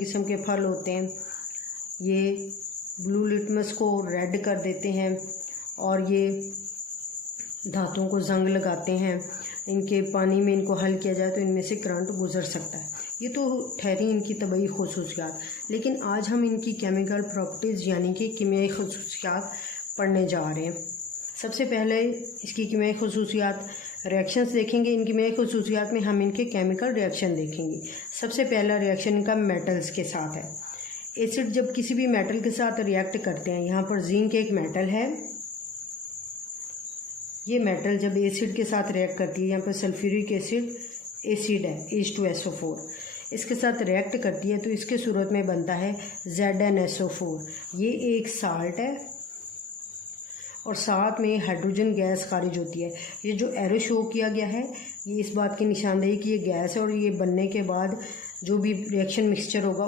किस्म के फल होते हैं, ये ब्लू लिटमस को रेड कर देते हैं और ये दांतों को जंग लगाते हैं। इनके पानी में इनको हल किया जाए तो इनमें से करंट गुजर सकता है। ये तो ठहरी इनकी तबई खसूसियात, लेकिन आज हम इनकी केमिकल प्रॉपर्टीज़ यानी कि कीमियाई खसूसियात पढ़ने जा रहे हैं। सबसे पहले इसकी कीमियाई खसूसियात रिएक्शंस देखेंगे। इन कीमियाई खसूसियात में हम इनके केमिकल रिएक्शन देखेंगे। सबसे पहला रिएक्शन इनका मेटल्स के साथ है। एसिड जब किसी भी मेटल के साथ रिएक्ट करते हैं, यहाँ पर जिंक एक मेटल है, ये मेटल जब एसिड के साथ रिएक्ट करती है, यहाँ पर सल्फ्यूरिक एसिड है H2SO4, इसके साथ रिएक्ट करती है तो इसके सूरत में बनता है ZnSO4। ये एक साल्ट है और साथ में हाइड्रोजन गैस खारिज होती है। ये जो एरो शो किया गया है ये इस बात की निशानदेही कि ये गैस है और ये बनने के बाद जो भी रिएक्शन मिक्सचर होगा